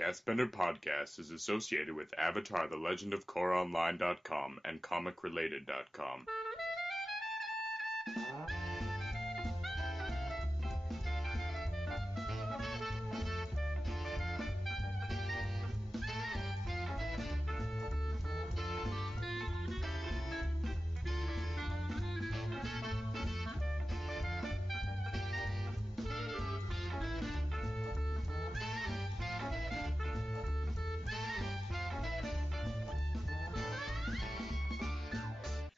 Castbender Podcast is associated with Avatar: The Legend of Korra Online.com and ComicRelated.com.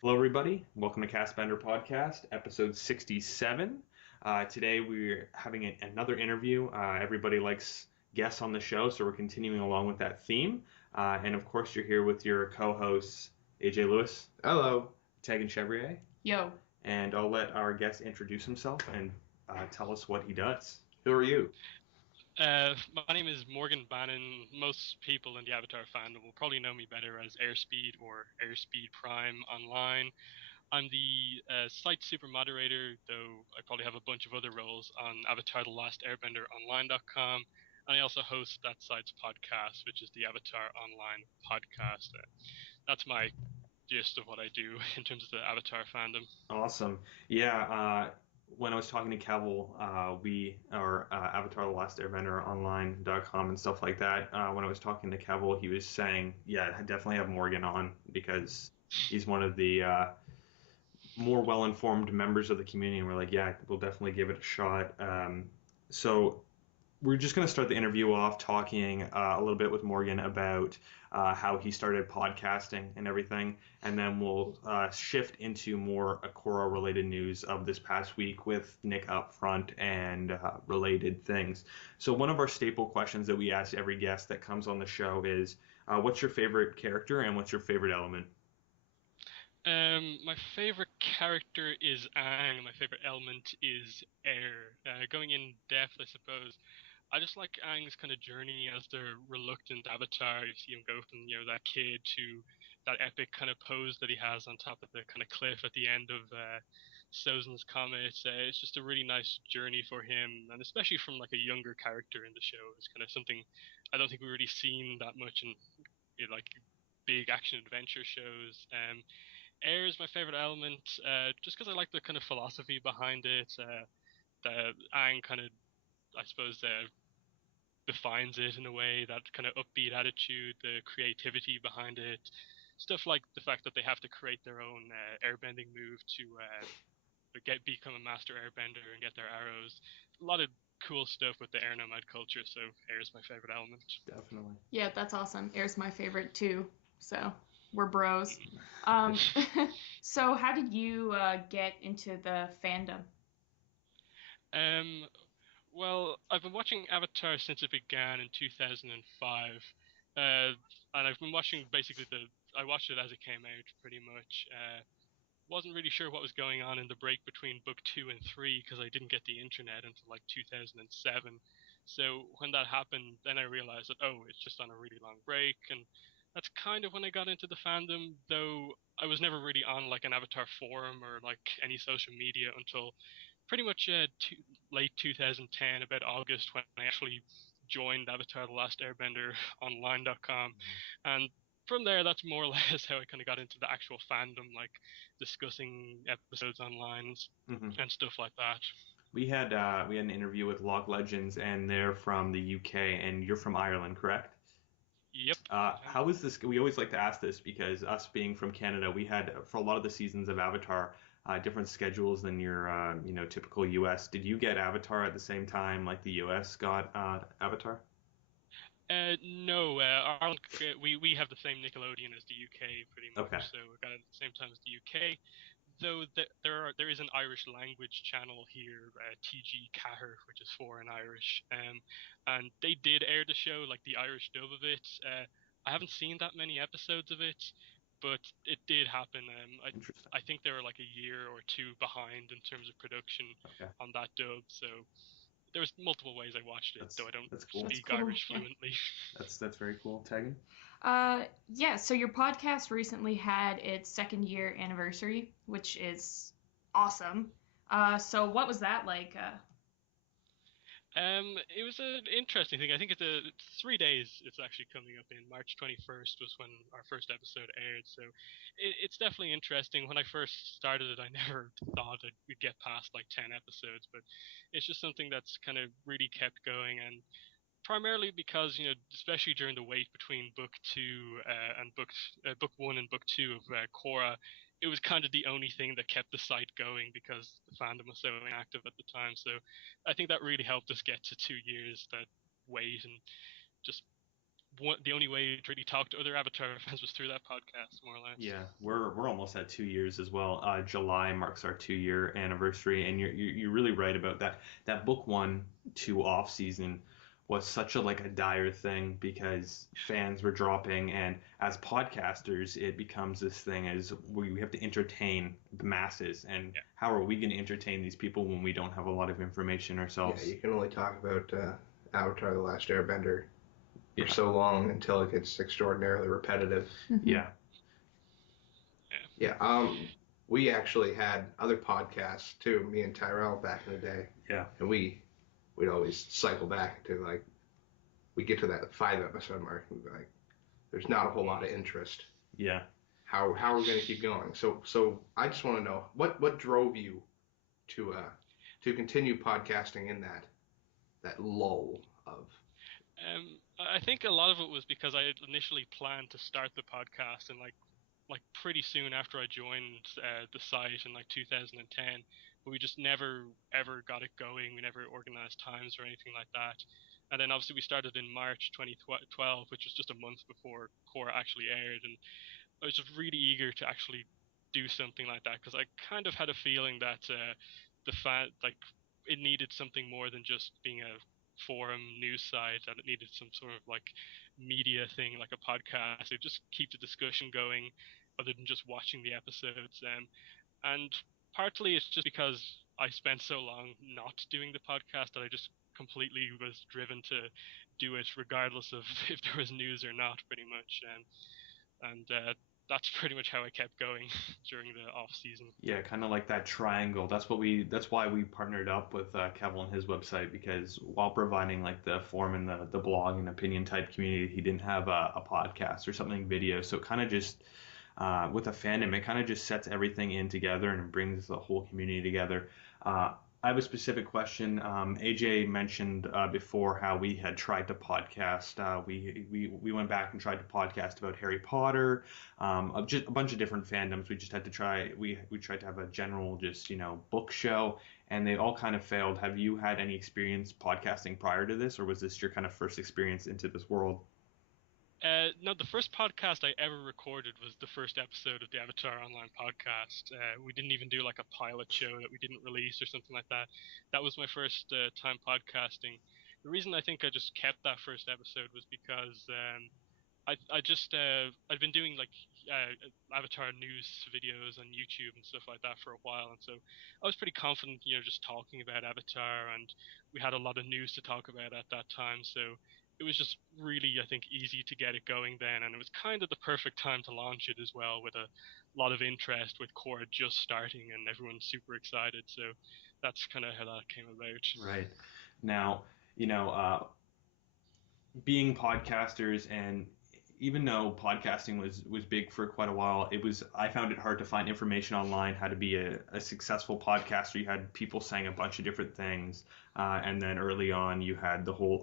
Hello, everybody. Welcome to Castbender Podcast, episode 67. Today we're having another interview. Everybody likes guests on the show, so we're continuing along with that theme. And of course, you're here with your co-hosts, AJ Lewis. Hello. Tegan Chevrier. Yo. And I'll let our guest introduce himself and tell us what he does. Who are you? My name is Morgan Bannon. Most people in the Avatar fandom will probably know me better as Airspeed or Airspeed Prime online. I'm the site super moderator, though I probably have a bunch of other roles on Avatar: The Last Airbender Online.com, and I also host that site's podcast, which is the Avatar Online podcast. That's my gist of what I do in terms of the Avatar fandom. Awesome. Yeah, when I was talking to Cavill, Avatar: The Last Airbender Online.com and stuff like that, when I was talking to Cavill, he was saying, yeah, definitely have Morgan on because he's one of the more well-informed members of the community, and we're like, yeah, we'll definitely give it a shot. So we're just going to start the interview off talking a little bit with Morgan about how he started podcasting and everything, and then we'll shift into more Korra-related news of this past week with Nick Upfront and related things. So one of our staple questions that we ask every guest that comes on the show is, what's your favorite character and what's your favorite element? My favorite character is Aang. My favorite element is air. Going in depth, I suppose. I just like Aang's kind of journey as the reluctant Avatar. You see him go from, that kid to that epic kind of pose that he has on top of the kind of cliff at the end of Sozin's Comet. It's just a really nice journey for him, and especially from like a younger character in the show. It's kind of something I don't think we've really seen that much in like big action adventure shows. Air is my favorite element, just because I like the kind of philosophy behind it. The Aang kind of, I suppose, defines it in a way, that kind of upbeat attitude, the creativity behind it, stuff like the fact that they have to create their own airbending move to become a master airbender and get their arrows. A lot of cool stuff with the air nomad culture, so air is my favorite element. Definitely. Yeah, that's awesome. Air's my favorite too, so we're bros. So how did you get into the fandom? Well, I've been watching Avatar since it began in 2005, and I've been watching I watched it as it came out pretty much. Wasn't really sure what was going on in the break between book 2 and 3 because I didn't get the internet until like 2007. So when that happened, then I realized that, it's just on a really long break, and that's kind of when I got into the fandom, though I was never really on like an Avatar forum or like any social media until pretty much late 2010, about August, when I actually joined Avatar: The Last Airbender Online.com. And from there, that's more or less how I kind of got into the actual fandom, like discussing episodes online and stuff like that. We had an interview with Log Legends, and they're from the UK, and you're from Ireland, correct? Yep. How is this? We always like to ask this because us being from Canada, we had, for a lot of the seasons of Avatar, different schedules than your typical US. Did you get Avatar at the same time like the US got Avatar? No, Ireland, we have the same Nickelodeon as the UK pretty much, Okay. So we got it at the same time as the UK. Though there is an Irish language channel here, TG Cahir, which is foreign Irish, and they did air the show, like the Irish dub of it. I haven't seen that many episodes of it, but it did happen. Interesting. I think they were like a year or two behind in terms of production on that dub, so there was multiple ways I watched it, though I don't speak Irish fluently. That's very cool. Tegan? Yeah, so your podcast recently had its second year anniversary, which is awesome. So what was that like? It was an interesting thing. I think it's 3 days. It's actually coming up in March 21st was when our first episode aired. So it's definitely interesting. When I first started it, I never thought we'd get past like 10 episodes, but it's just something that's kind of really kept going, and primarily because especially during the wait between book two and book one and book two of Korra, it was kind of the only thing that kept the site going because the fandom was so inactive at the time. So I think that really helped us get to 2 years that wait, and just the only way to really talk to other Avatar fans was through that podcast, more or less. Yeah, we're almost at 2 years as well. July marks our 2 year anniversary, and you're really right about that. That book 1-2 off season was such a dire thing because fans were dropping, and as podcasters, it becomes this thing as we have to entertain the masses, and Yeah. how are we going to entertain these people when we don't have a lot of information ourselves? Yeah, you can only talk about Avatar: The Last Airbender Yeah. for so long until it gets extraordinarily repetitive. Yeah. Yeah. We actually had other podcasts too, me and Tyrell back in the day. Yeah. And we'd always cycle back to we get to that 5 episode mark and we'd be like, there's not a whole lot of interest. Yeah. How are we going to keep going? So I just want to know what drove you to continue podcasting in that lull of. I think a lot of it was because I had initially planned to start the podcast, and like pretty soon after I joined the site in like 2010, but we just never ever got it going. We never organized times or anything like that. And then obviously we started in March 2012, which was just a month before Korra actually aired, and I was just really eager to actually do something like that because I kind of had a feeling that it needed something more than just being a forum news site, that it needed some sort of like media thing, like a podcast. It just keep the discussion going, other than just watching the episodes. And partly it's just because I spent so long not doing the podcast that I just completely was driven to do it regardless of if there was news or not, pretty much. And that's pretty much how I kept going during the off season. Yeah, kind of like that triangle. That's why we partnered up with Kevin and his website, because while providing like the forum and the blog and opinion type community, he didn't have a podcast or something video. So it kind of just with a fandom, it kind of just sets everything in together and brings the whole community together. I have a specific question. AJ mentioned before how we had tried to podcast. We went back and tried to podcast about Harry Potter, just a bunch of different fandoms. We just had to try. We tried to have a general book show, and they all kind of failed. Have you had any experience podcasting prior to this, or was this your kind of first experience into this world? No, the first podcast I ever recorded was the first episode of the Avatar Online podcast. We didn't even do like a pilot show that we didn't release or something like that. That was my first time podcasting. The reason I think I just kept that first episode was because I'd been doing like Avatar news videos on YouTube and stuff like that for a while, and so I was pretty confident, just talking about Avatar, and we had a lot of news to talk about at that time, so it was just really, I think, easy to get it going then, and it was kind of the perfect time to launch it as well, with a lot of interest with Korra just starting and everyone's super excited. So that's kind of how that came about. Right. Now, being podcasters, and even though podcasting was big for quite a while, I found it hard to find information online how to be a successful podcaster. You had people saying a bunch of different things, and then early on you had the whole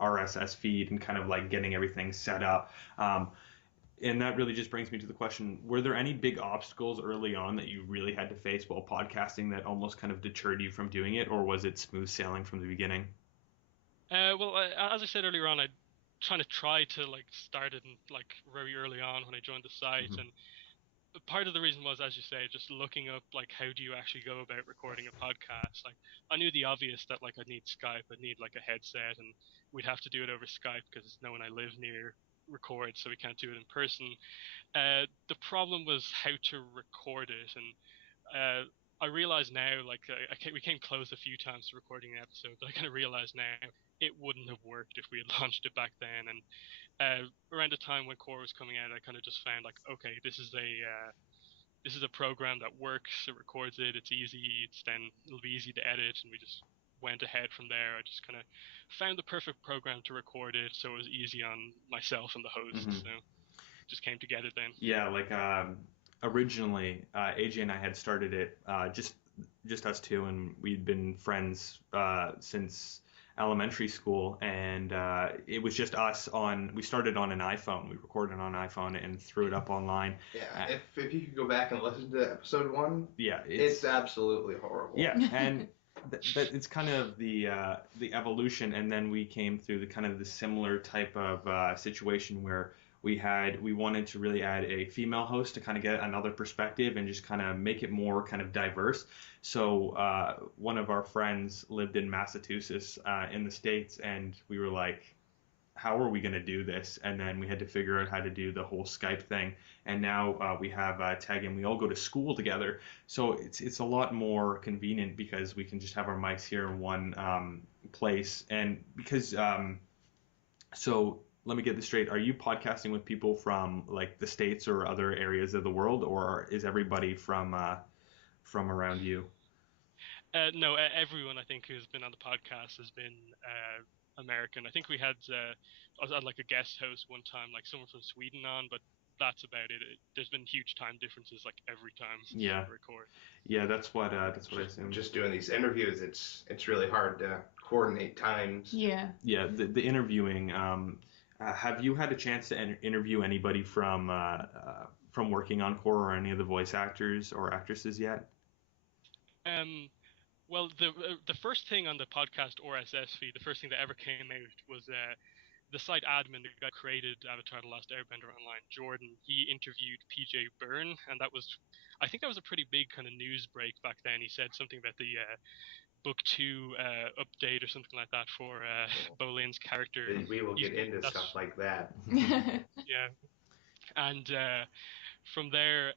RSS feed and kind of like getting everything set up. And that really just brings me to the question: were there any big obstacles early on that you really had to face while podcasting that almost kind of deterred you from doing it, or was it smooth sailing from the beginning? Well, as I said earlier on, I trying to like start it like very early on when I joined the site, Mm-hmm. and part of the reason was, as you say, just looking up like how do you actually go about recording a podcast. Like I knew the obvious that like I'd need Skype, I'd need like a headset, and we'd have to do it over Skype because no one I live near records, so we can't do it in person. The problem was how to record it, and I realize now, like we came close a few times to recording an episode, but I kind of realize now it wouldn't have worked if we had launched it back then. And around the time when Core was coming out, I kind of just found like, okay, this is a program that works. It records it. It's easy. It'll be easy to edit, and we just went ahead from there. I just kind of found the perfect program to record it, so it was easy on myself and the host. Mhm. So just came together then. Yeah, like originally, AJ and I had started it just us two, and we'd been friends since elementary school, and it was just us on. We started on an iPhone. We recorded on an iPhone and threw it up online. Yeah, if you could go back and listen to episode 1, Yeah, it's absolutely horrible. yeah, and that it's kind of the evolution, and then we came through the kind of the similar type of situation where we wanted to really add a female host to kind of get another perspective and just kind of make it more kind of diverse. So one of our friends lived in Massachusetts in the States, and we were like, how are we going to do this? And then we had to figure out how to do the whole Skype thing. And now we have Tag, and we all go to school together. So it's a lot more convenient because we can just have our mics here in one place. And because so let me get this straight. Are you podcasting with people from like the States or other areas of the world, or is everybody from around you? No, everyone I think who's been on the podcast has been American. I think we had I was like a guest host one time, like someone from Sweden on, but that's about it. There's been huge time differences like every time Yeah. we record. Yeah, that's what I assumed. Just doing these interviews, it's really hard to coordinate times. Yeah. Yeah, the interviewing. Have you had a chance to interview anybody from working on Korra or any of the voice actors or actresses yet? Well, the first thing on the podcast RSS feed, the first thing that ever came out was the site admin, the guy who created Avatar: The Last Airbender online, Jordan. He interviewed PJ Byrne, and I think that was a pretty big kind of news break back then. He said something about the book 2 update or something like that for Bolin's character. We will get into stuff like that. Yeah, and from there.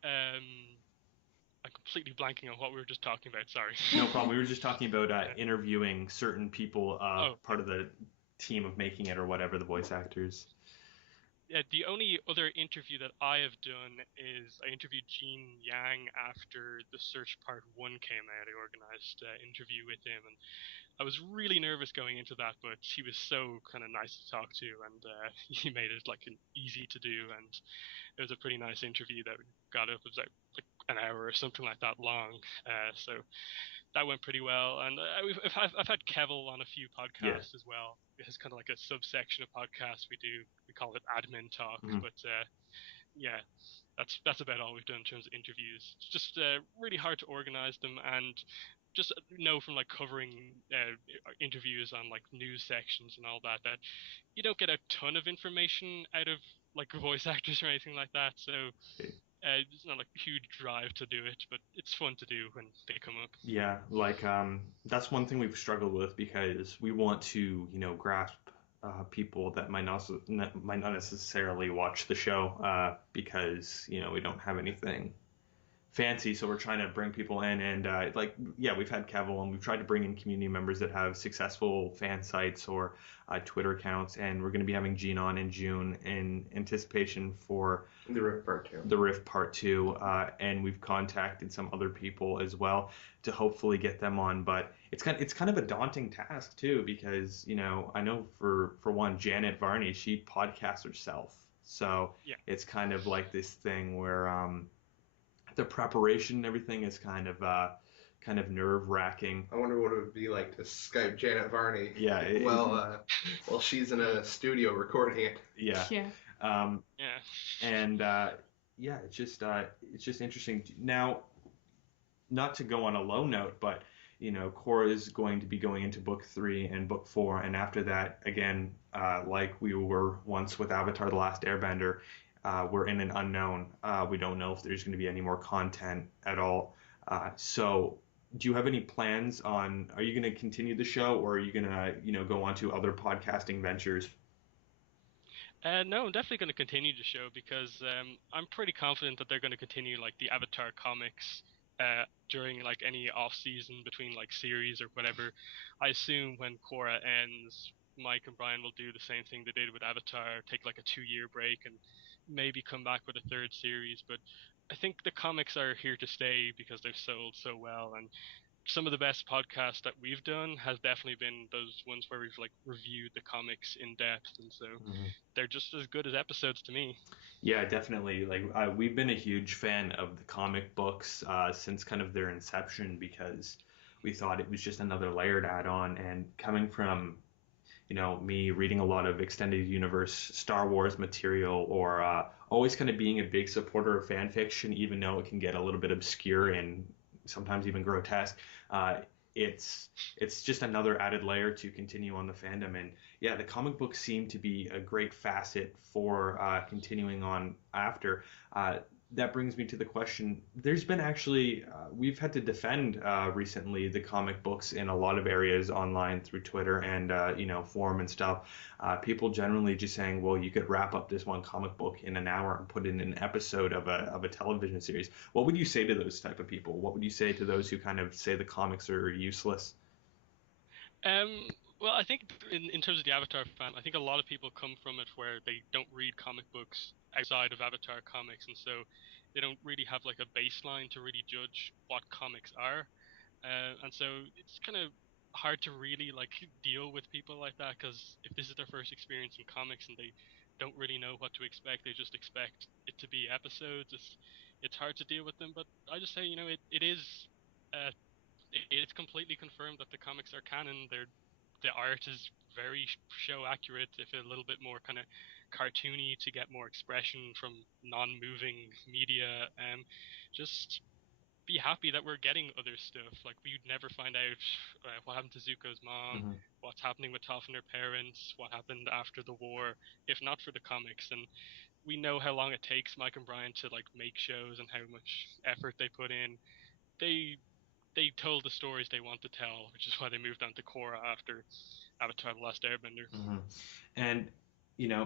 I'm completely blanking on what we were just talking about. Sorry. No problem. We were just talking about interviewing certain people, part of the team of making it or whatever, the voice actors. Yeah, the only other interview that I have done is I interviewed Gene Yang after the Search Part 1 came out. I organized an interview with him, and I was really nervous going into that, but he was so kind of nice to talk to, and he made it like easy to do, and it was a pretty nice interview that we got up. It was like an hour or something like that long, so that went pretty well. And I've had Kevel on a few podcasts as well. It's kind of like a subsection of podcasts we do. We call it admin talk, but yeah, that's about all we've done in terms of interviews. It's just really hard to organize them, and just know from like covering interviews on like news sections and all that you don't get a ton of information out of like voice actors or anything like that. So it's not like a huge drive to do it, but it's fun to do when they come up. Yeah, like that's one thing we've struggled with because we want to, grasp people that might not necessarily watch the show because we don't have anything fancy, so we're trying to bring people in, and we've had Kevel, and we've tried to bring in community members that have successful fan sites or Twitter accounts, and we're going to be having Gene on in June in anticipation for the Rift Part 2. The Rift Part 2, and we've contacted some other people as well to hopefully get them on, but it's kind of a daunting task too, because I know for one, Janet Varney, she podcasts herself, so it's kind of like this thing where the preparation and everything is kind of nerve-wracking. I wonder what it would be like to Skype Janet Varney. Yeah. While she's in a studio recording it. Yeah. Yeah. And it's just interesting. Now, not to go on a low note, but Korra is going to be going into book 3 and book 4, and after that, again, like we were once with Avatar: The Last Airbender. We're in an unknown. We don't know if there's going to be any more content at all. So do you have any plans on, are you going to continue the show, or are you going to, go on to other podcasting ventures? No, I'm definitely going to continue the show because I'm pretty confident that they're going to continue like the Avatar comics during like any off season between like series or whatever. I assume when Korra ends, Mike and Brian will do the same thing they did with Avatar, take like a 2-year break and maybe come back with a 3rd series. But I think the comics are here to stay because they've sold so well, and some of the best podcasts that we've done has definitely been those ones where we've like reviewed the comics in depth, and so they're just as good as episodes to me. Yeah, definitely. Like we've been a huge fan of the comic books since kind of their inception because we thought it was just another layer to add on. And coming from, me reading a lot of extended universe Star Wars material or always kind of being a big supporter of fan fiction, even though it can get a little bit obscure and sometimes even grotesque. Uh, it's just another added layer to continue on the fandom. And yeah, the comic books seem to be a great facet for continuing on after. That brings me to the question. There's been actually, we've had to defend recently the comic books in a lot of areas online through Twitter and, forum and stuff. People generally just saying, well, you could wrap up this one comic book in an hour and put it in an episode of a television series. What would you say to those type of people? What would you say to those who kind of say the comics are useless? Well, I think in terms of the Avatar fan, I think a lot of people come from it where they don't read comic books outside of Avatar comics, and so they don't really have like a baseline to really judge what comics are, and so it's kind of hard to really like deal with people like that because if this is their first experience in comics and they don't really know what to expect, they just expect it to be episodes. It's hard to deal with them, but I just say it is. Uh, it's completely confirmed that the comics are canon. The art is very show accurate, if a little bit more kind of cartoony to get more expression from non-moving media. Just be happy that we're getting other stuff. Like we'd never find out what happened to Zuko's mom, what's happening with Toph and her parents, what happened after the war, if not for the comics. And we know how long it takes Mike and Brian to like make shows and how much effort they put in. They told the stories they want to tell, which is why they moved on to Korra after Avatar: The Last Airbender. And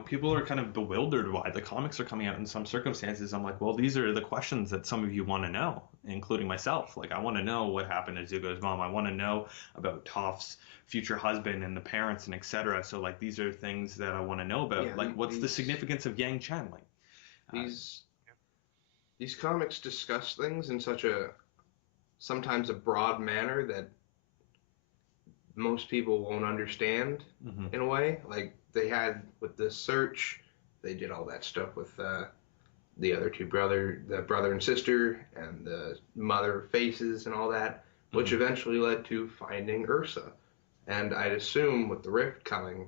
people are kind of bewildered why the comics are coming out in some circumstances. I'm like, well, these are the questions that some of you want to know, including myself. Like, I want to know what happened to Zuko's mom. I want to know about Toph's future husband and the parents and etc. So, like, these are things that I want to know about. Yeah, like, what's the significance of Yang Chen? Like, these comics discuss things in such a sometimes a broad manner that most people won't understand in a way. Like they had with the search, they did all that stuff with the other two the brother and sister and the mother faces and all that, which eventually led to finding Ursa. And I'd assume with the Rift coming,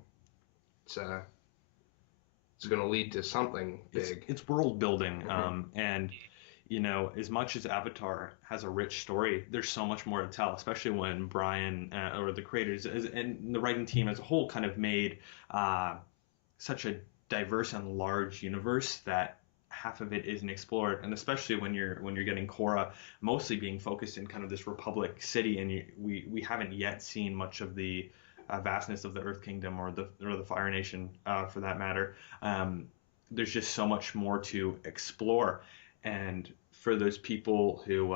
it's going to lead to something big. It's world building, and as much as Avatar has a rich story, there's so much more to tell, especially when Brian or the creators and the writing team as a whole kind of made such a diverse and large universe that half of it isn't explored, and especially when you're getting Korra mostly being focused in kind of this Republic city, and we haven't yet seen much of the vastness of the Earth Kingdom or the Fire Nation for that matter. There's just so much more to explore. And for those people who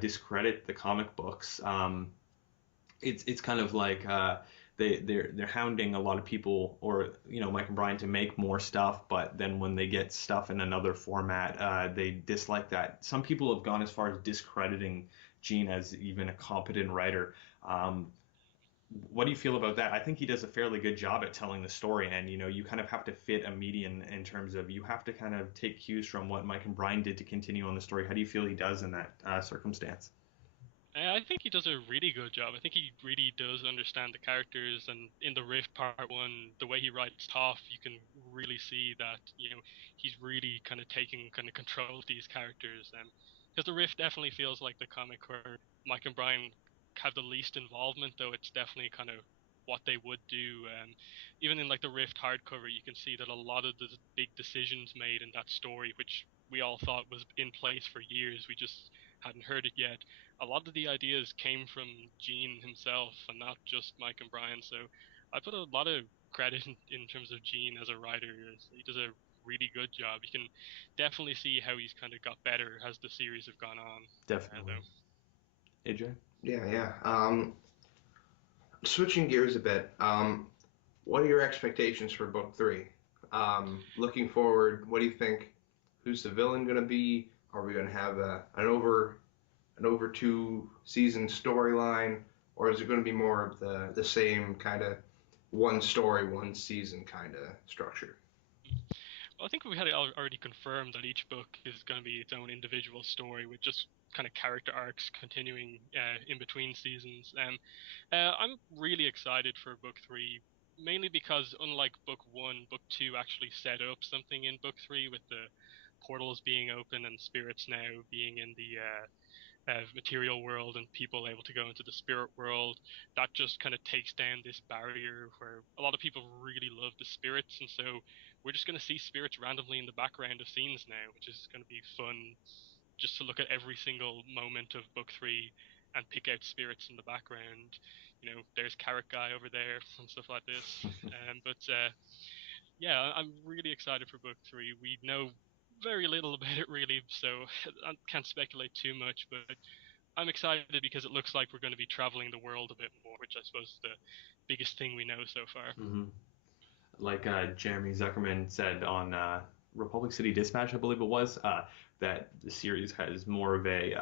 discredit the comic books, it's kind of like they're hounding a lot of people, or Mike and Brian, to make more stuff. But then when they get stuff in another format, they dislike that. Some people have gone as far as discrediting Gene as even a competent writer. What do you feel about that? I think he does a fairly good job at telling the story, and you kind of have to fit a median in terms of you have to kind of take cues from what Mike and Brian did to continue on the story. How do you feel he does in that circumstance? I think he does a really good job. I think he really does understand the characters, and in the Rift Part 1, the way he writes Toph, you can really see that he's really kind of taking kind of control of these characters. Because the Rift definitely feels like the comic where Mike and Brian have the least involvement, though it's definitely kind of what they would do. Even in like the Rift hardcover, you can see that a lot of the big decisions made in that story, which we all thought was in place for years, we just hadn't heard it yet. A lot of the ideas came from Gene himself and not just Mike and Brian. So I put a lot of credit in terms of Gene as a writer. He does a really good job. You can definitely see how he's kind of got better as the series have gone on. Definitely. AJ? Yeah. Switching gears a bit, what are your expectations for book 3? Looking forward, what do you think? Who's the villain going to be? Are we going to have an an over 2 season storyline, or is it going to be more of the same kind of one story, one season kind of structure? Well, I think we had already confirmed that each book is going to be its own individual story with just kind of character arcs continuing in between seasons. I'm really excited for book three, mainly because unlike book one, book two actually set up something in book three with the portals being open and spirits now being in the material world and people able to go into the spirit world. That just kind of takes down this barrier where a lot of people really love the spirits, and so we're just going to see spirits randomly in the background of scenes now, which is going to be fun just to look at every single moment of book three and pick out spirits in the background. There's Carrot Guy over there and stuff like this. But yeah, I'm really excited for book three. We know very little about it really, so I can't speculate too much, but I'm excited because it looks like we're going to be traveling the world a bit more, which I suppose is the biggest thing we know so far. Mm-hmm. Like Jeremy Zuckerman said on Republic City Dispatch, I believe it was, that the series has more of a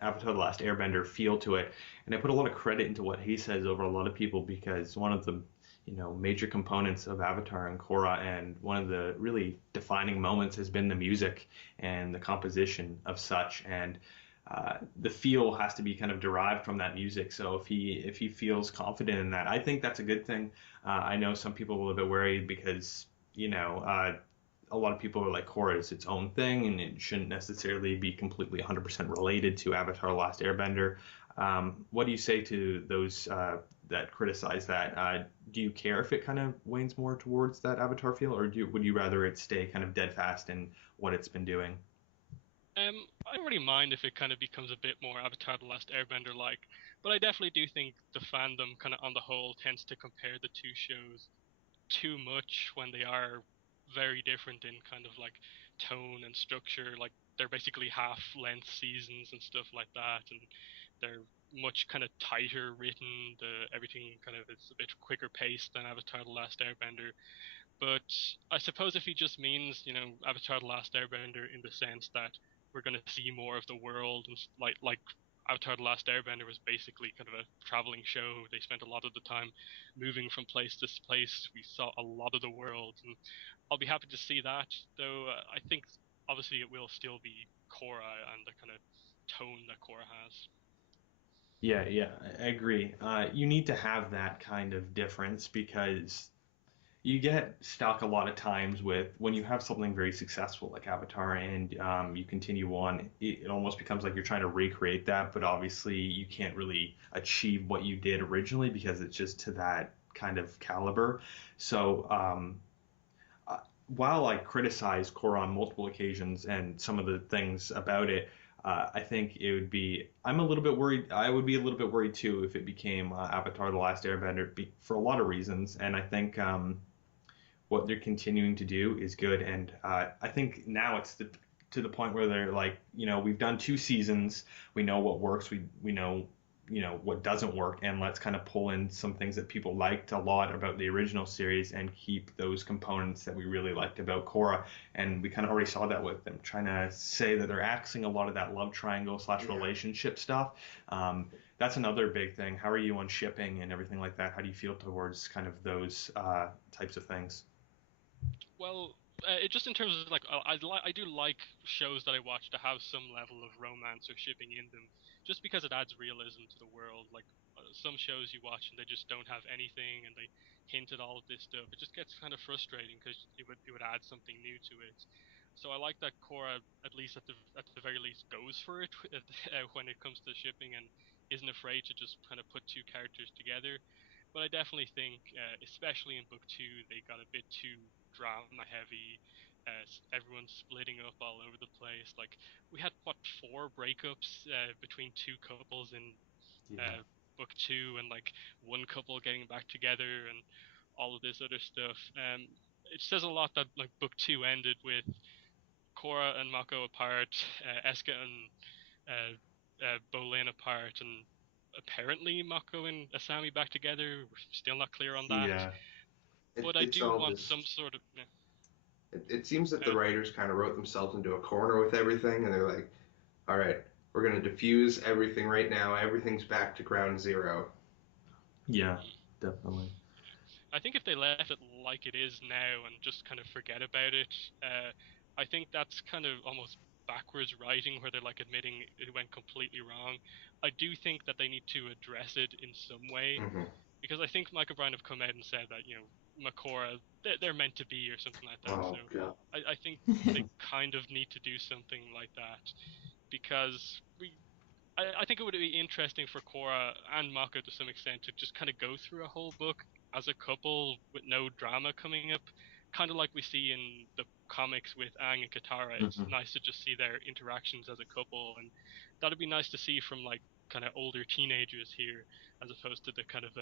Avatar: The Last Airbender feel to it, and I put a lot of credit into what he says over a lot of people because one of the major components of Avatar and Korra, and one of the really defining moments has been the music and the composition of such, and the feel has to be kind of derived from that music. So if he feels confident in that, I think that's a good thing. I know some people are a little bit worried because a lot of people are like, Korra is its own thing and it shouldn't necessarily be completely 100% related to Avatar: The Last Airbender. What do you say to those that criticize that? Do you care if it kind of wanes more towards that Avatar feel, or would you rather it stay kind of dead fast in what it's been doing? I don't really mind if it kind of becomes a bit more Avatar: The Last Airbender like, but I definitely do think the fandom kind of on the whole tends to compare the two shows too much when they are very different in kind of like tone and structure. Like they're basically half-length seasons and stuff like that, and they're much kind of tighter written. Everything kind of is a bit quicker paced than Avatar: The Last Airbender. But I suppose if he just means, Avatar: The Last Airbender in the sense that we're going to see more of the world, and like Avatar: The Last Airbender was basically kind of a traveling show. They spent a lot of the time moving from place to place. We saw a lot of the world, and I'll be happy to see that. Though I think obviously it will still be Korra and the kind of tone that Korra has. Yeah, yeah, I agree. You need to have that kind of difference because you get stuck a lot of times with when you have something very successful like Avatar and you continue on, it almost becomes like you're trying to recreate that, but obviously you can't really achieve what you did originally because it's just to that kind of caliber. So while I criticize Korra on multiple occasions and some of the things about it, I think it would be. I'm a little bit worried. I would be a little bit worried too if it became Avatar: The Last Airbender for a lot of reasons. And I think what they're continuing to do is good. And I think now it's to the point where they're like, we've done 2 seasons. We know what works. We know what doesn't work, and let's kind of pull in some things that people liked a lot about the original series and keep those components that we really liked about Korra. And we kind of already saw that with them trying to say that they're axing a lot of that love triangle / relationship stuff. That's another big thing. How are you on shipping and everything like that? How do you feel towards kind of those types of things? Well, just in terms of like, I do like shows that I watch to have some level of romance or shipping in them, just because it adds realism to the world. Like some shows you watch and they just don't have anything, and they hint at all of this stuff. It just gets kind of frustrating because it would add something new to it. So I like that Korra, at least at the very least, goes for it when it comes to shipping and isn't afraid to just kind of put two characters together. But I definitely think, especially in book two, they got a bit too drama heavy. Everyone's splitting up all over the place. Like we had what 4 breakups between 2 couples in Yeah. book two, and like one couple getting back together, and all of this other stuff. It says a lot that like book two ended with Korra and Mako apart, Eska and Bolin apart, and apparently Mako and Asami back together. We're still not clear on that. Yeah. But I It's do all want just. some sort of. It seems that the Uh, writers kind of wrote themselves into a corner with everything, and they're like, all right, We're going to diffuse everything right now. Everything's back to ground zero. Yeah, definitely. I think if they left it like it is now and just kind of forget about it, I think that's kind of almost backwards writing where they're like admitting it went completely wrong. I do think that they need to address it in some way, because I think Mike O'Brien have come out and said that, Makora, they're meant to be or something like that. Oh, so God. I think they kind of need to do something like that, because I think it would be interesting for Korra and Mako to some extent to just kind of go through a whole book as a couple with no drama coming up, kind of like we see in the comics with Aang and Katara. It's nice to just see their interactions as a couple, and that'd be nice to see from like kind of older teenagers here, as opposed to the kind of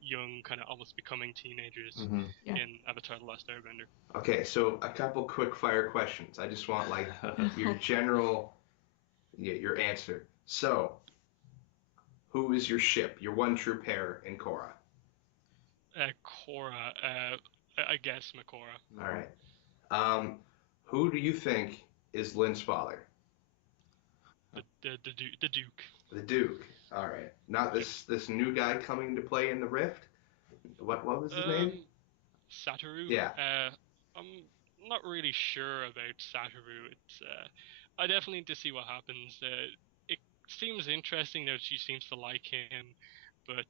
young, kind of almost becoming teenagers in Avatar: The Last Airbender. Okay, so a couple quick fire questions. I just want like your general, your answer. So, who is your ship, your one true pair in Korra? Korra, I guess Makora. All right. Who do you think is Lynn's father? The Duke. The Duke. All right. Not this new guy coming to play in the Rift. What was his name? Satoru. Yeah. I'm not really sure about Satoru. It's I definitely need to see what happens. It seems interesting that she seems to like him, but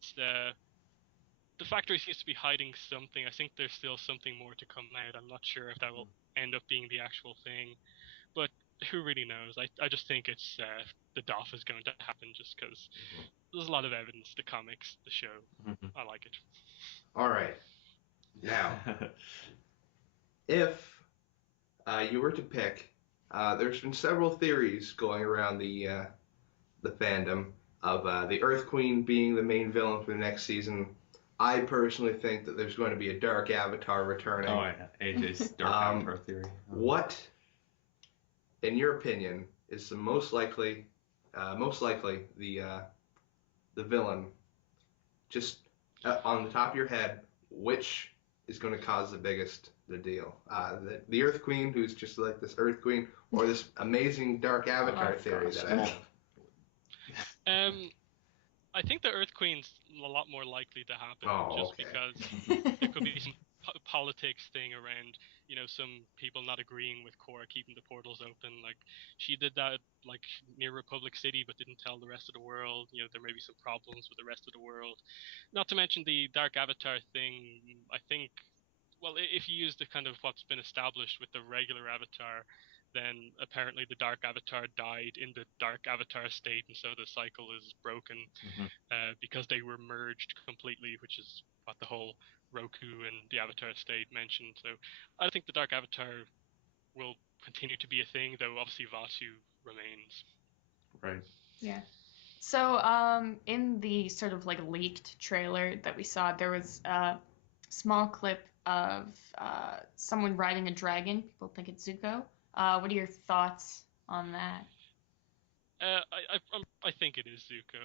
the factory seems to be hiding something. I think there's still something more to come out. I'm not sure if that will end up being the actual thing, but who really knows? I just think it's the Doff is going to happen just because there's a lot of evidence. The comics, the show, I like it. All right. Now, if you were to pick, there's been several theories going around the fandom of the Earth Queen being the main villain for the next season. I personally think that there's going to be a Dark Avatar returning. Oh, yeah. AJ's Dark Avatar theory. What, in your opinion, is the most likely the villain? Just on the top of your head, which is going to cause the deal? The Earth Queen, who's just like this Earth Queen, or this amazing Dark Avatar theory that I have? I think the Earth Queen's a lot more likely to happen, because there could be some politics thing around, some people not agreeing with Korra keeping the portals open. Like, she did that, like, near Republic City, but didn't tell the rest of the world. There may be some problems with the rest of the world. Not to mention the Dark Avatar thing, I think, well, if you use the kind of what's been established with the regular Avatar, then apparently the Dark Avatar died in the Dark Avatar state, and so the cycle is broken because they were merged completely, which is what the whole Roku and the Avatar state mentioned. So I think the Dark Avatar will continue to be a thing, though obviously Vasu remains. Right. Yeah. So in the sort of like leaked trailer that we saw, there was a small clip of someone riding a dragon. People think it's Zuko. What are your thoughts on that? I think it is Zuko.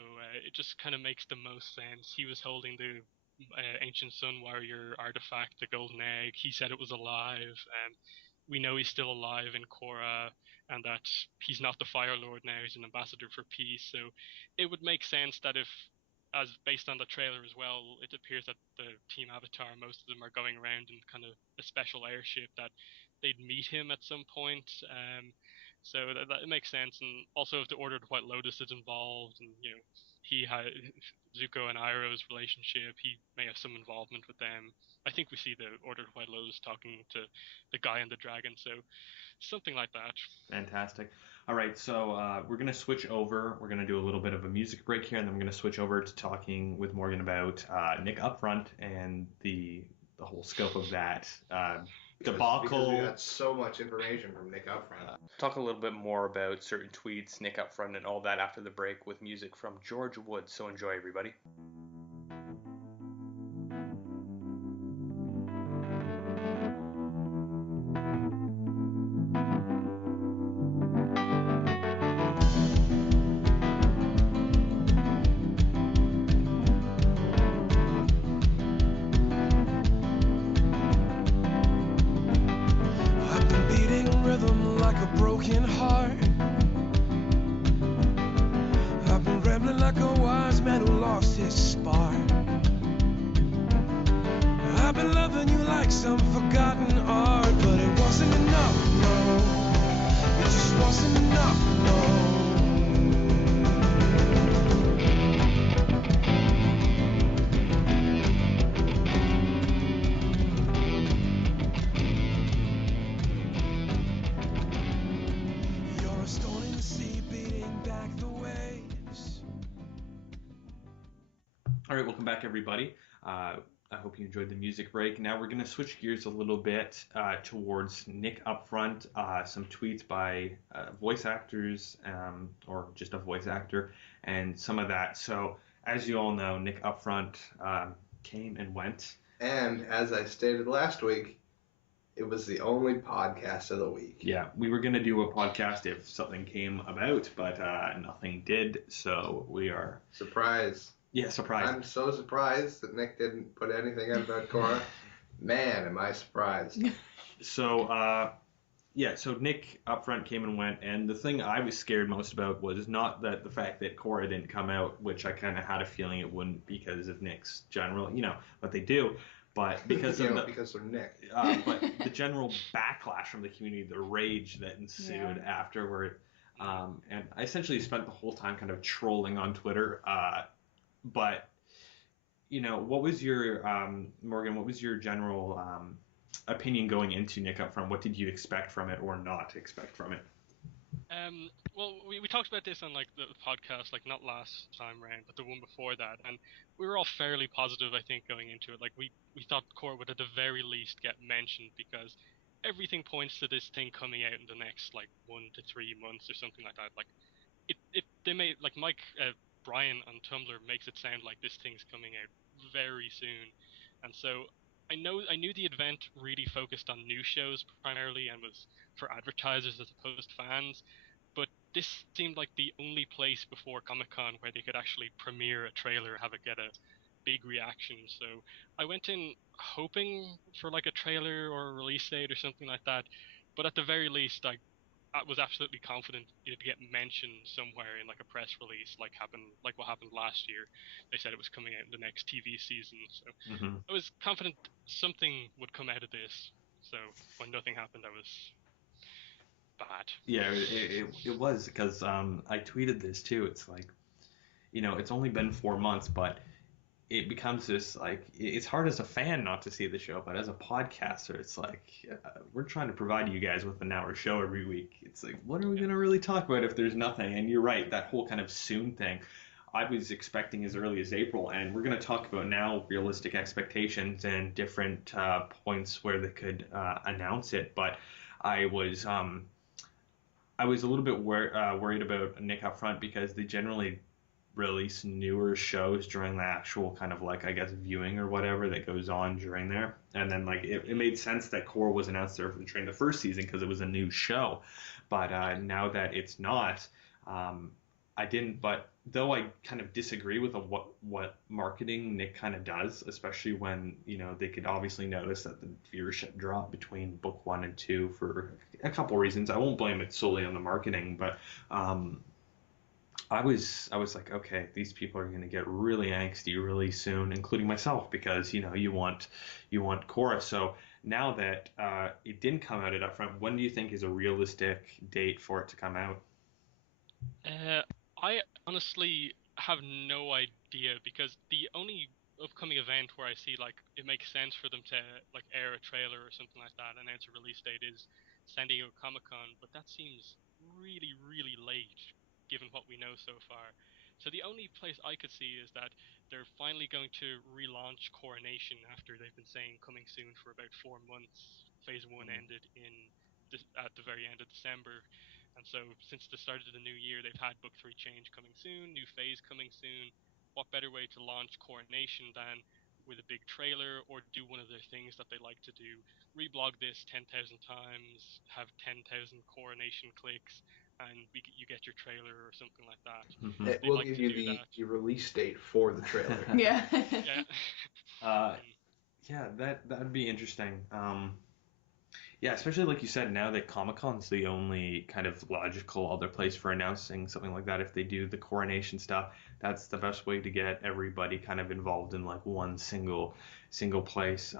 It just kind of makes the most sense. He was holding the ancient Sun Warrior artifact, the golden egg. He said it was alive. We know he's still alive in Korra, and that he's not the Fire Lord now. He's an ambassador for peace. So it would make sense that if, as based on the trailer as well, it appears that the Team Avatar, most of them are going around in kind of a special airship, that they'd meet him at some point. So that makes sense. And also if the Order of the White Lotus is involved, and he had Zuko and Iroh's relationship, he may have some involvement with them. I think we see the Order of the White Lotus talking to the guy and the dragon, so something like that. Fantastic. All right, so we're going to switch over. We're going to do a little bit of a music break here, and then we're going to switch over to talking with Morgan about Nick Upfront and the whole scope of that debacle. Because we got so much information from Nick Upfront. Talk a little bit more about certain tweets, Nick Upfront, and all that after the break with music from George Wood. So enjoy, everybody. I've been beating rhythm like a broken heart. a spark. I've been loving you like some forgotten art, but it wasn't enough, no. It just wasn't enough, no. You're a stone in the sea beating back the waves. All right, welcome back, everybody. I hope you enjoyed the music break. Now we're going to switch gears a little bit towards Nick Upfront, some tweets by voice actors or just a voice actor, and some of that. So, as you all know, Nick Upfront came and went. And as I stated last week, it was the only podcast of the week. Yeah, we were going to do a podcast if something came about, but nothing did. So we are... Surprise. Yeah, surprised. I'm so surprised that Nick didn't put anything out about Korra. Man, am I surprised. So, so Nick Upfront came and went, and the thing I was scared most about was not that the fact that Korra didn't come out, which I kind of had a feeling it wouldn't because of Nick's general, what they do, but because of because they're Nick. But the general backlash from the community, the rage that ensued afterward, and I essentially spent the whole time kind of trolling on Twitter. But, what was your, Morgan, what was your general opinion going into Nick Upfront? What did you expect from it or not expect from it? Well, we talked about this on the podcast, not last time round, but the one before that, and we were all fairly positive, I think, going into it. We thought Korra would at the very least get mentioned because everything points to this thing coming out in the next 1 to 3 months or something like that. They made Mike. Brian on Tumblr makes it sound like this thing's coming out very soon, and so I knew the event really focused on new shows primarily and was for advertisers as opposed to fans, but this seemed like the only place before Comic-Con where they could actually premiere a trailer, have it get a big reaction. So I went in hoping for a trailer or a release date or something like that, but at the very least I was absolutely confident it'd get mentioned somewhere in a press release, what happened last year. They said it was coming out in the next TV season, so I was confident something would come out of this. So when nothing happened, I was bad. Yeah, it was because I tweeted this too. It's it's only been 4 months, but it becomes this it's hard as a fan not to see the show, but as a podcaster, it's we're trying to provide you guys with an hour show every week. It's what are we going to really talk about if there's nothing? And you're right, that whole kind of soon thing, I was expecting as early as April, and we're going to talk about now realistic expectations and different points where they could announce it. But I was a little bit worried about Nick Upfront because they generally release newer shows during the actual kind of viewing or whatever that goes on during there, and then it made sense that Korra was announced there during the first season because it was a new show, but now that it's not, I didn't. But though I kind of disagree with what marketing Nick kind of does, especially when they could obviously notice that the viewership dropped between book 1 and 2 for a couple reasons. I won't blame it solely on the marketing, but I was okay, these people are going to get really angsty really soon, including myself, because you want Korra. So now that it didn't come out at Upfront, when do you think is a realistic date for it to come out? I honestly have no idea, because the only upcoming event where I see it makes sense for them to air a trailer or something like that, announce a release date, is San Diego Comic-Con, but that seems really, really late given what we know so far. So the only place I could see is that they're finally going to relaunch Coronation after they've been saying coming soon for about 4 months. Phase 1 ended at the very end of December, and so since the start of the new year, they've had Book 3 Change coming soon, new phase coming soon. What better way to launch Coronation than with a big trailer, or do one of their things that they like to do, reblog this 10,000 times, have 10,000 Coronation clicks, and you get your trailer or something like that. Mm-hmm. It will give you the release date for the trailer. Yeah. Yeah. Yeah, that'd be interesting. Yeah, especially like you said, now that Comic-Con's the only kind of logical other place for announcing something like that. If they do the coronation stuff, that's the best way to get everybody kind of involved in like one single place.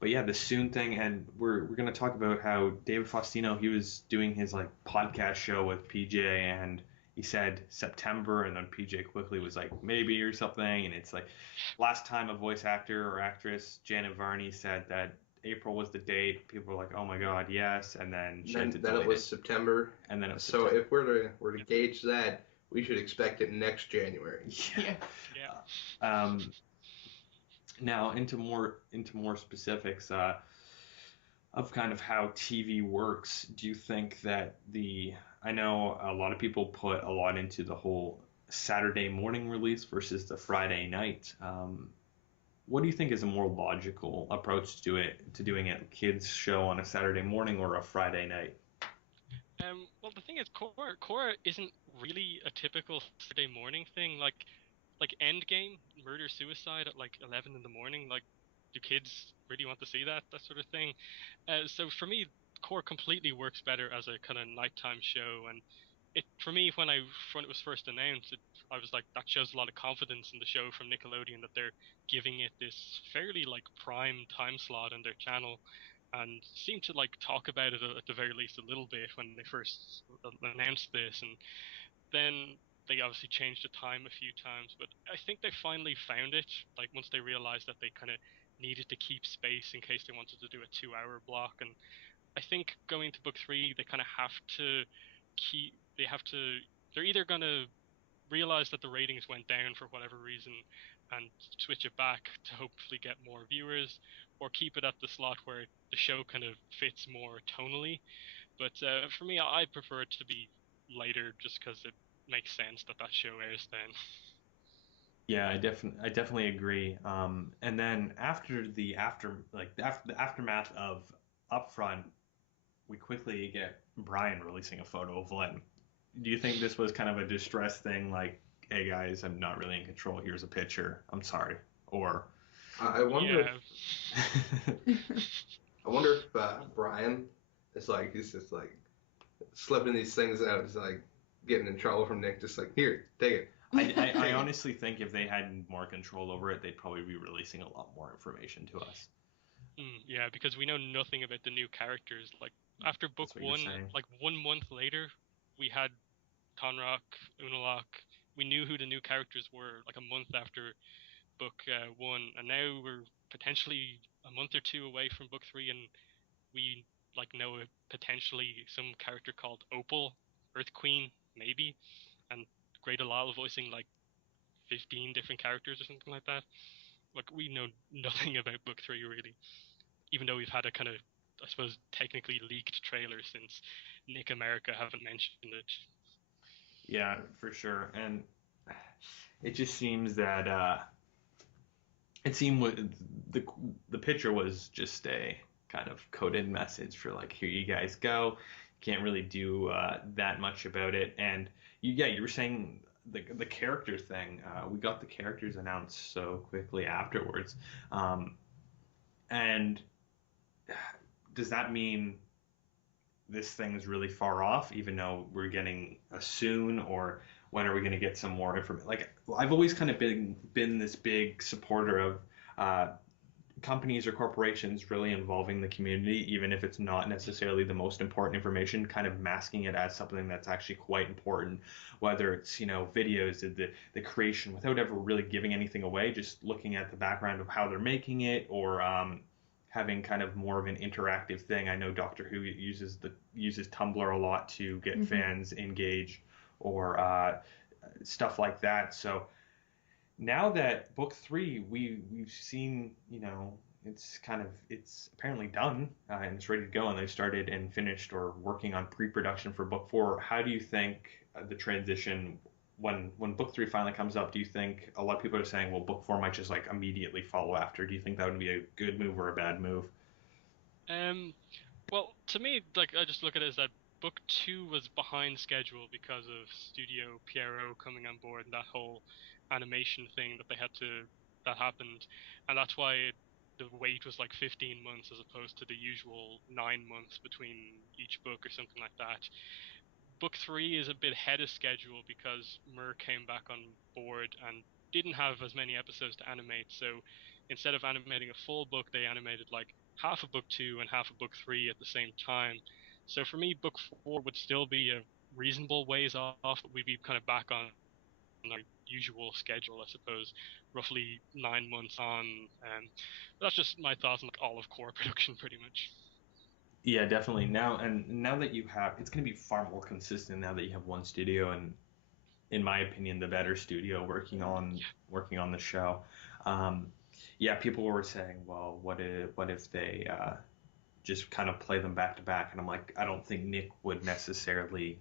But yeah, the soon thing, and we're gonna talk about how David Faustino, he was doing his like podcast show with PJ, and he said September, and then PJ quickly was like maybe or something, and it's like last time a voice actor or actress, Janet Varney, said that April was the date. People were like, oh my god, yes, and then she had to Then delete it was it, September. and then it was So September. if we're to gauge that, we should expect it next January. Yeah. Yeah. Now into more specifics of kind of how TV works. Do you think that I know a lot of people put a lot into the whole Saturday morning release versus the Friday night. What do you think is a more logical approach to doing a kids show on a Saturday morning or a Friday night? Well, the thing is, Korra isn't really a typical Saturday morning thing. Like Endgame, murder suicide at like 11 in the morning. Like, do kids really want to see that sort of thing? So for me, Korra completely works better as a kind of nighttime show. And for me, when it was first announced, I was like, that shows a lot of confidence in the show from Nickelodeon that they're giving it this fairly like prime time slot on their channel, and seem to like talk about it at the very least a little bit when they first announced this. And then they obviously changed the time a few times, but I think they finally found it. Like once they realized that they kind of needed to keep space in case they wanted to do a 2 hour block. And I think going to book three, they kind of have to keep. They have to. They're either gonna realize that the ratings went down for whatever reason and switch it back to hopefully get more viewers, or keep it at the slot where the show kind of fits more tonally. But for me, I prefer it to be later just because it makes sense that show airs then. Yeah, I definitely agree. And then after the aftermath of Upfront, we quickly get Brian releasing a photo of Lynn. Do you think this was kind of a distress thing, like, hey guys, I'm not really in control. Here's a picture. I'm sorry. Or I wonder. Yeah. I wonder if Brian is like he's just like slipping these things out. He's like getting in trouble from Nick. Just like here, take it. I honestly think if they had more control over it, they'd probably be releasing a lot more information to us. Yeah, because we know nothing about the new characters. Like after book That's what you're one, saying. like 1 month later, we had Tonrock, Unalak. We knew who the new characters were like a month after book one, and now we're potentially a month or two away from book three, and we like know potentially some character called Opal, Earth Queen, maybe, and Great Alal voicing like 15 different characters or something like that. Like we know nothing about book three really, even though we've had a kind of, I suppose, technically leaked trailer since Nick America haven't mentioned it. Yeah, for sure. And it just seems that it seemed the picture was just a kind of coded message for like, here you guys go. Can't really do that much about it. And you were saying the character thing. We got the characters announced so quickly afterwards. And does that mean this thing's really far off, even though we're getting a soon, or when are we going to get some more information? Like, I've always kind of been this big supporter of companies or corporations really involving the community, even if it's not necessarily the most important information, kind of masking it as something that's actually quite important, whether it's, videos, the creation, without ever really giving anything away, just looking at the background of how they're making it, or having kind of more of an interactive thing. I know Doctor Who uses Tumblr a lot to get fans engaged, or stuff like that. So now that book three, we've seen, it's apparently done, and it's ready to go, and they've started and finished or working on pre-production for book four. How do you think the transition, when book three finally comes up, do you think a lot of people are saying, well, book four might just like immediately follow after? Do you think that would be a good move or a bad move? Well, to me, like I just look at it as that book two was behind schedule because of Studio Pierrot coming on board and that whole animation thing that happened, and that's why the wait was like 15 months as opposed to the usual 9 months between each book or something like that. Book 3 is a bit ahead of schedule because Mur came back on board and didn't have as many episodes to animate. So instead of animating a full book, they animated like half of book 2 and half of book 3 at the same time. So for me, book 4 would still be a reasonable ways off, but we'd be kind of back on our usual schedule, I suppose, roughly 9 months on. But that's just my thoughts on like all of Korra production, pretty much. Yeah, definitely. Now that you have, it's going to be far more consistent now that you have one studio, and in my opinion, the better studio working on the show. Yeah, people were saying, well, what if they just kind of play them back to back? And I'm like, I don't think Nick would necessarily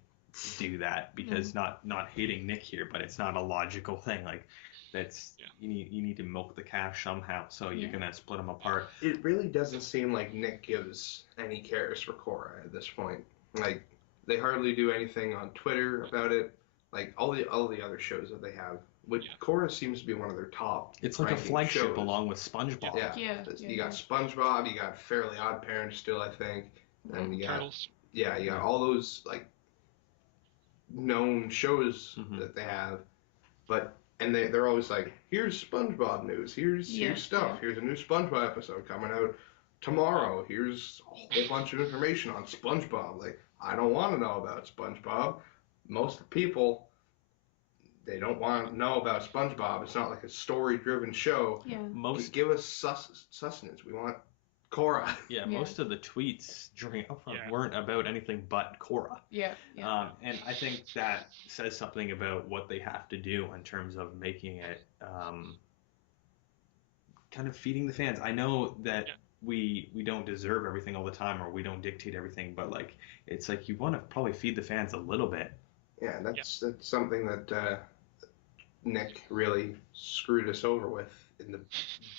do that, because not hating Nick here, but it's not a logical thing. Like, that's you need to milk the cash somehow, so you're gonna split them apart. It really doesn't seem like Nick gives any cares for Korra at this point. Like, they hardly do anything on Twitter about it. Like all the other shows that they have, which Korra seems to be one of their top. It's like a flagship shows. Along with SpongeBob. You got SpongeBob, you got Fairly Odd Parents still, I think, and you got Turtles. you got all those like known shows that they have, but. And they're always like, here's SpongeBob news, here's stuff, here's a new SpongeBob episode coming out tomorrow, here's a whole bunch of information on SpongeBob. Like, I don't want to know about SpongeBob. Most people, they don't want to know about SpongeBob. It's not like a story-driven show. Yeah. Just give us sustenance. We want Korra. Yeah, most of the tweets during Upfront weren't about anything but Korra. And I think that says something about what they have to do in terms of making it kind of feeding the fans. I know that we don't deserve everything all the time, or we don't dictate everything, but like it's like you want to probably feed the fans a little bit. Yeah, that's something that Nick really screwed us over with in the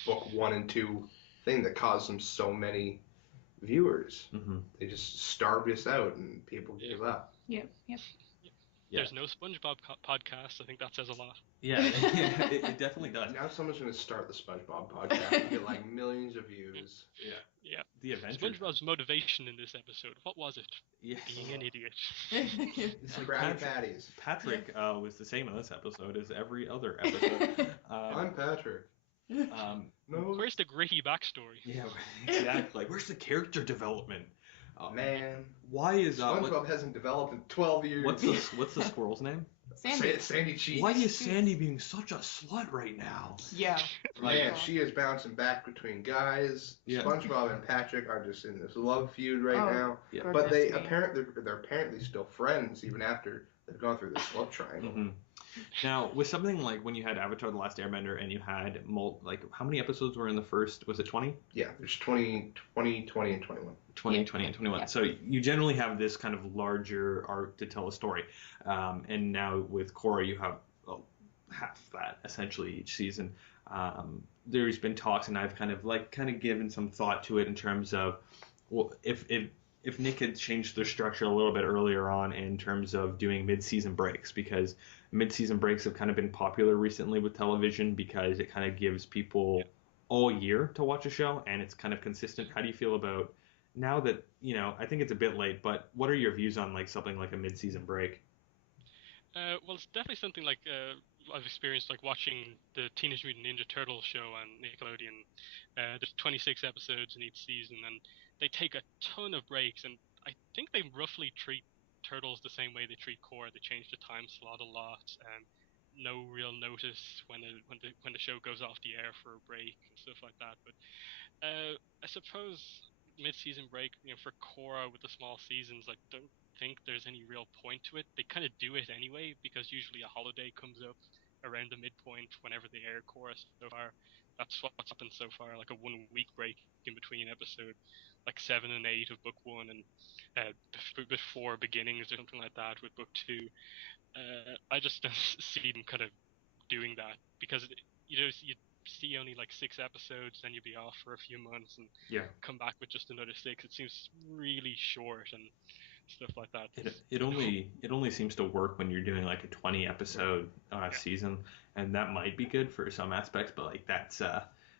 book 1 and 2 thing that caused them so many viewers. They just starved us out, and people gave up. There's no SpongeBob podcast. I think that says a lot. Yeah, it definitely does. Now someone's going to start the SpongeBob podcast and get like millions of views. Yeah. The Avengers. SpongeBob's motivation in this episode, what was it? Being an idiot. It's like Krabby Patties. Patrick was the same in this episode as every other episode. I'm Patrick. No. Where's the gritty backstory? Yeah, exactly. Like, where's the character development? Man, why is SpongeBob hasn't developed in 12 years? What's the squirrel's name? Sandy Cheeks. Why is Sandy being such a slut right now? Yeah. Man, she is bouncing back between guys. SpongeBob and Patrick are just in this love feud right now. Yeah. But they're apparently still friends even after they've gone through this love triangle. Now, with something like when you had Avatar: The Last Airbender and you had how many episodes were in the first? Was it 20? Yeah, there's 20, and 21. 20 and 21. Yeah. So you generally have this kind of larger arc to tell a story. And now with Korra, you have half that essentially each season. There's been talks, and I've kind of given some thought to it in terms of, well, if Nick had changed their structure a little bit earlier on in terms of doing mid-season breaks, because mid-season breaks have kind of been popular recently with television because it kind of gives people all year to watch a show, and it's kind of consistent. How do you feel about now that, I think it's a bit late, but what are your views on like something like a mid-season break? Well, it's definitely something like I've experienced, like watching the Teenage Mutant Ninja Turtles show on Nickelodeon. There's 26 episodes in each season, and they take a ton of breaks, and I think they roughly treat Turtles the same way they treat Korra. They change the time slot a lot. No real notice when the show goes off the air for a break and stuff like that. But I suppose mid-season break, for Korra with the small seasons, I don't think there's any real point to it. They kind of do it anyway because usually a holiday comes up around the midpoint whenever they air Korra so far. That's what's happened so far, like a 1 week break in between episode like 7 and 8 of book 1 and before beginnings or something like that with book 2. I just don't see them kind of doing that because you see only like 6 episodes, then you'll be off for a few months and come back with just another 6. It seems really short and stuff like that. It only seems to work when you're doing like a 20 episode season, and that might be good for some aspects, but like that's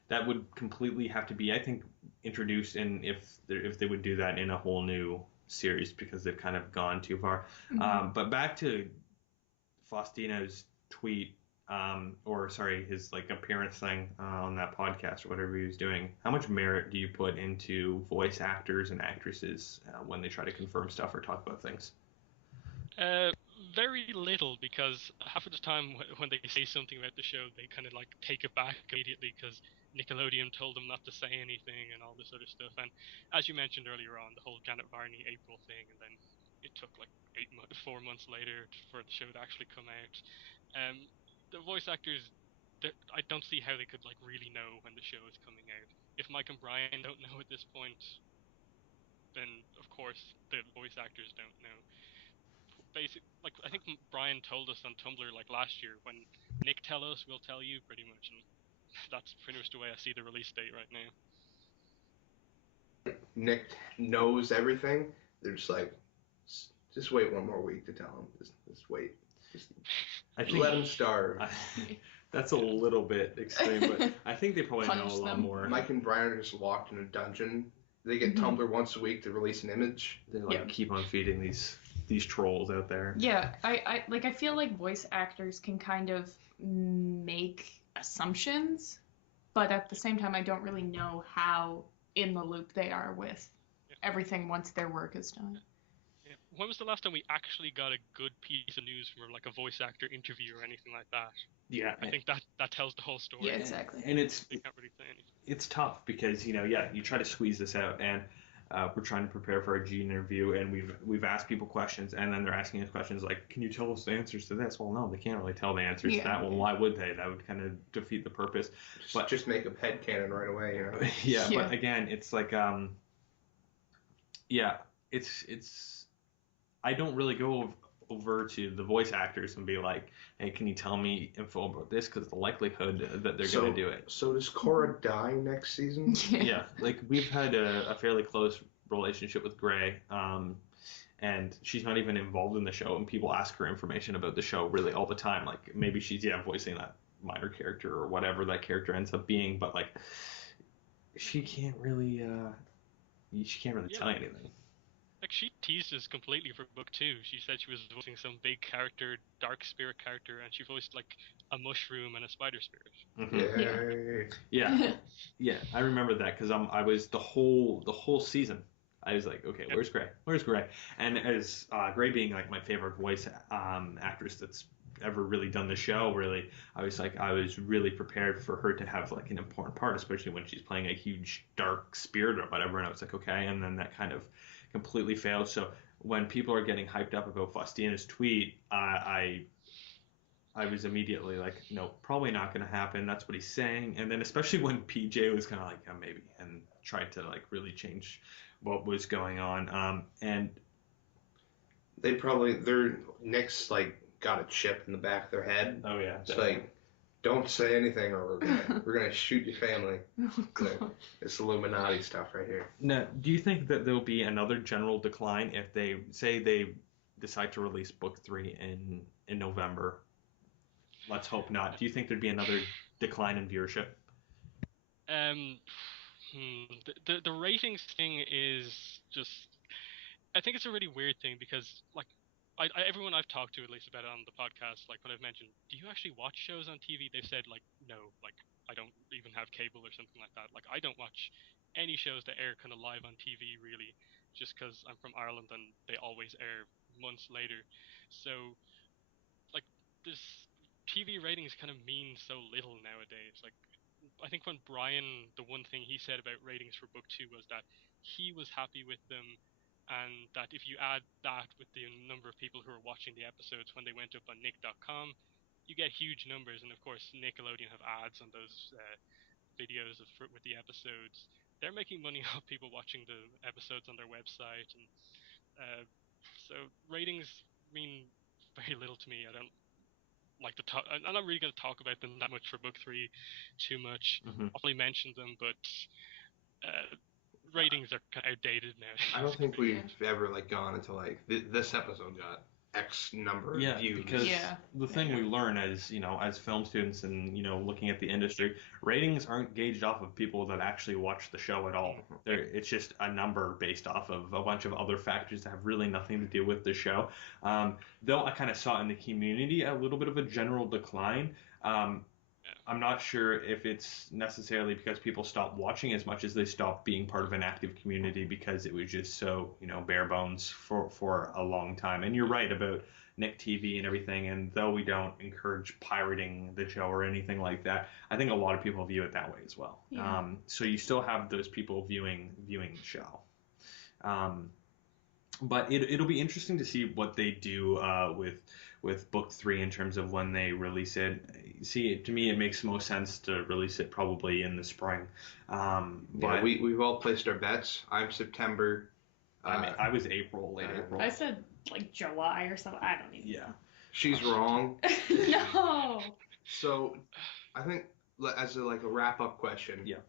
that would completely have to be, I think, introduced in if they would do that in a whole new series, because they've kind of gone too far. But back to Faustino's tweet, or sorry, his like appearance thing on that podcast or whatever he was doing. How much merit do you put into voice actors and actresses when they try to confirm stuff or talk about things? Very little, because half of the time when they say something about the show, they kind of like take it back immediately because Nickelodeon told them not to say anything and all this other stuff. And as you mentioned earlier on, the whole Janet Varney April thing, and then it took like 4 months later for the show to actually come out. The voice actors, I don't see how they could like really know when the show is coming out. If Mike and Brian don't know at this point, then of course the voice actors don't know. Like I think Brian told us on Tumblr like last year, when Nick tell us, we'll tell you, pretty much, and that's pretty much the way I see the release date right now. Nick knows everything. They're just like, just wait one more week to tell him. Just wait. Just let him starve. That's a little bit extreme, but I think they probably know a lot more. Mike and Brian are just locked in a dungeon. They get Tumblr once a week to release an image. They like keep on feeding these trolls out there. Yeah, I feel like voice actors can kind of make assumptions, but at the same time I don't really know how in the loop they are with everything once their work is done. When was the last time we actually got a good piece of news from like a voice actor interview or anything like that? Yeah, I think that tells the whole story. Yeah, exactly. And it's you can't really say anything. It's tough because you try to squeeze this out, and we're trying to prepare for our G interview, and we've asked people questions, and then they're asking us questions like, "Can you tell us the answers to this?" Well, no, they can't really tell the answers to that. Well, why would they? That would kind of defeat the purpose. Just make a headcanon right away, you know. Yeah, but again, it's like it's I don't really go over to the voice actors and be like, "Hey, can you tell me info about this?" Because the likelihood that they're going to do it. So does Korra die next season? Yeah, like we've had a fairly close relationship with Gray, and she's not even involved in the show, and people ask her information about the show really all the time. Like maybe she's voicing that minor character or whatever that character ends up being, but like she can't really tell you anything. Like she teased us completely for book 2. She said she was voicing some big character, dark spirit character, and she voiced like a mushroom and a spider spirit. Yeah. I remember that because I was the whole season. I was like, okay, where's Gray? Where's Gray? And as Gray being like my favorite voice actress that's ever really done the show, really, I was really prepared for her to have like an important part, especially when she's playing a huge dark spirit or whatever. And I was like, okay, and then that kind of completely failed. So when people are getting hyped up about Faustina's tweet, I was immediately like, no, probably not going to happen. That's what he's saying. And then especially when PJ was kind of like, yeah, maybe, and tried to like really change what was going on. And their Nick's like got a chip in the back of their head. Oh yeah, it's like, don't say anything or we're gonna shoot your family. It's Illuminati stuff right here. Now, do you think that there'll be another general decline if they say they decide to release book 3 in November? Let's hope not. Do you think there'd be another decline in viewership? The ratings thing is just, I think it's a really weird thing because like everyone I've talked to, at least about it on the podcast, like when I've mentioned, do you actually watch shows on TV? They've said like, no, like I don't even have cable or something like that. Like I don't watch any shows that air kind of live on TV really, just because I'm from Ireland and they always air months later. So like this TV ratings kind of mean so little nowadays. Like I think when Brian, the one thing he said about ratings for book 2 was that he was happy with them, and that if you add that with the number of people who are watching the episodes when they went up on nick.com, you get huge numbers. And of course Nickelodeon have ads on those videos with the episodes. They're making money off people watching the episodes on their website, and so ratings mean very little to me. I don't like to talk. I'm not really going to talk about them that much for book 3 too much. I'll only mention them, but ratings are kind of outdated now. I don't think we've ever like gone into like this episode got X number of Yeah, views. because Yeah. the thing we learn as, as film students and, looking at the industry, ratings aren't gauged off of people that actually watch the show at all. It's just a number based off of a bunch of other factors that have really nothing to do with the show. Though I kind of saw in the community a little bit of a general decline. I'm not sure if it's necessarily because people stopped watching as much as they stopped being part of an active community because it was just so, bare bones for a long time. And you're right about Nick TV and everything. And though we don't encourage pirating the show or anything like that, I think a lot of people view it that way as well. Yeah. So you still have those people viewing the show. But it'll be interesting to see what they do with book 3 in terms of when they release it. See, to me, it makes most sense to release it probably in the spring. But we've all placed our bets. I'm September. I was April, late April. I said like July or something. I don't even. Yeah. She's wrong. No. So, I think as a wrap-up question. Yeah.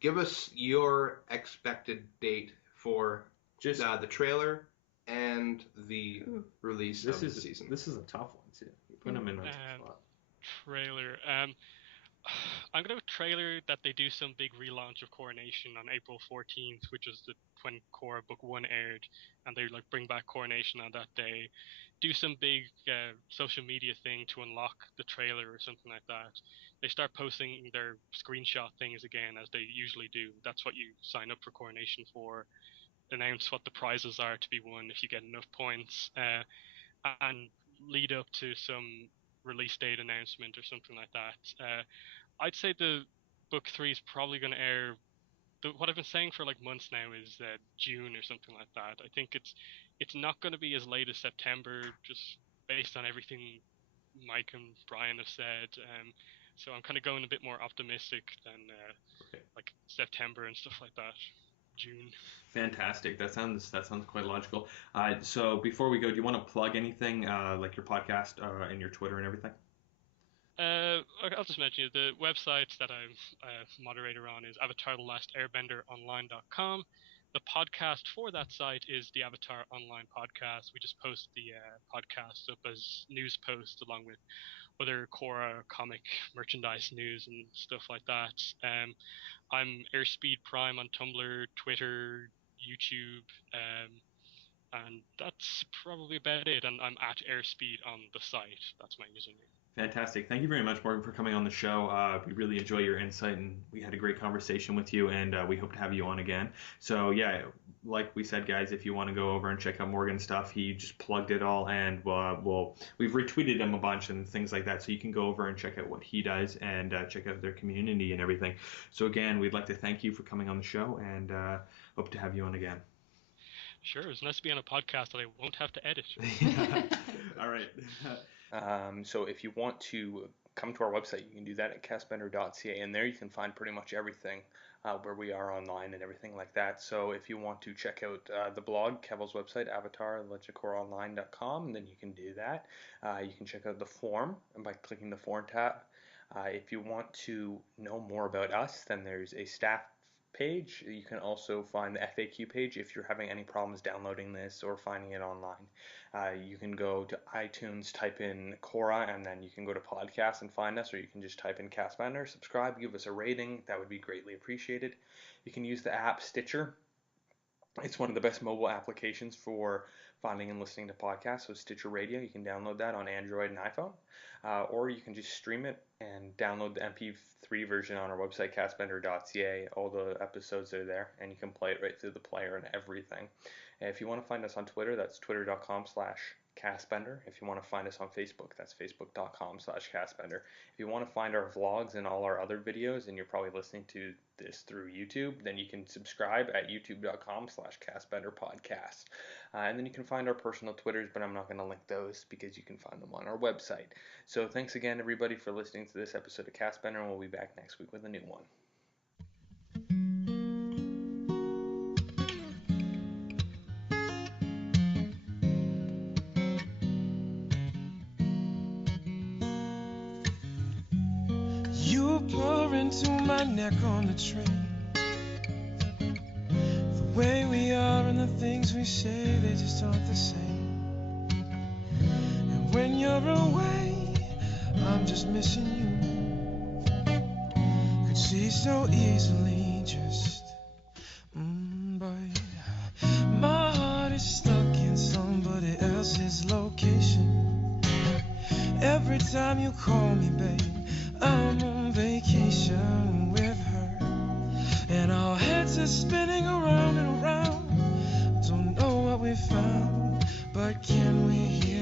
Give us your expected date for Just the trailer and the release of the season. This is a tough one too. You put them in a tough spot. Trailer. I'm gonna go trailer that they do some big relaunch of Coronation on April 14th, which is when Korra Book 1 aired, and they bring back Coronation on that day. Do some big social media thing to unlock the trailer or something like that. They start posting their screenshot things again as they usually do. That's what you sign up for Coronation for. Announce what the prizes are to be won if you get enough points, and lead up to some release date announcement or something like that. I'd say the book 3 is probably going to air. What I've been saying for months now is June or something like that. I think it's not going to be as late as September, just based on everything Mike and Brian have said. So I'm kind of going a bit more optimistic than September and stuff like that. June. Fantastic. That sounds quite logical. So before we go, do you want to plug anything like your podcast and your Twitter and everything? I'll just mention the website that I'm a moderator on is avatarthelastairbender.online.com. The podcast for that site is the Avatar Online Podcast. We just post the podcast up as news posts along with other Korra comic merchandise news and stuff like that. I'm Airspeed Prime on Tumblr, Twitter, YouTube, and that's probably about it. And I'm at Airspeed on the site. That's my username. Fantastic. Thank you very much, Morgan, for coming on the show. We really enjoy your insight, and we had a great conversation with you, and we hope to have you on again. So, yeah, like we said, guys, if you want to go over and check out Morgan's stuff, he just plugged it all, and we've retweeted him a bunch and things like that, so you can go over and check out what he does and check out their community and everything. So, again, we'd like to thank you for coming on the show, and hope to have you on again. Sure, it's nice to be on a podcast that I won't have to edit. All right. So if you want to come to our website, you can do that at castbender.ca, and there you can find pretty much everything where we are online and everything like that. So if you want to check out the blog, Kevil's website, avatarlegendofkorraonline.com, then you can do that. You can check out the form by clicking the form tab. If you want to know more about us, then there's a staff page. You can also find the FAQ page if you're having any problems downloading this or finding it online. You can go to iTunes, type in Korra, and then you can go to podcast and find us, or you can just type in Castbender, subscribe, give us a rating. That would be greatly appreciated. You can use the app Stitcher. It's one of the best mobile applications for finding and listening to podcasts. So Stitcher Radio, you can download that on Android and iPhone, or you can just stream it and download the MP3 version on our website, castbender.ca. All the episodes are there, and you can play it right through the player and everything. And if you want to find us on Twitter, that's twitter.com/castbender. If you want to find us on Facebook, that's facebook.com/castbender. If you want to find our vlogs and all our other videos, and you're probably listening to this through YouTube, then you can subscribe at youtube.com/castbenderpodcast. And then you can find our personal Twitters, but I'm not going to link those because you can find them on our website. So thanks again, everybody, for listening to this episode of Castbender, and we'll be back next week with a new one. You pour into my neck on the train. The way we are and the things we say, they just aren't the same. when you're away, I'm just missing you. Could see so easily just, but my heart is stuck in somebody else's location. Every time you call me, babe, I'm on vacation with her, and our heads are spinning around and around. Don't know what we found, but can we hear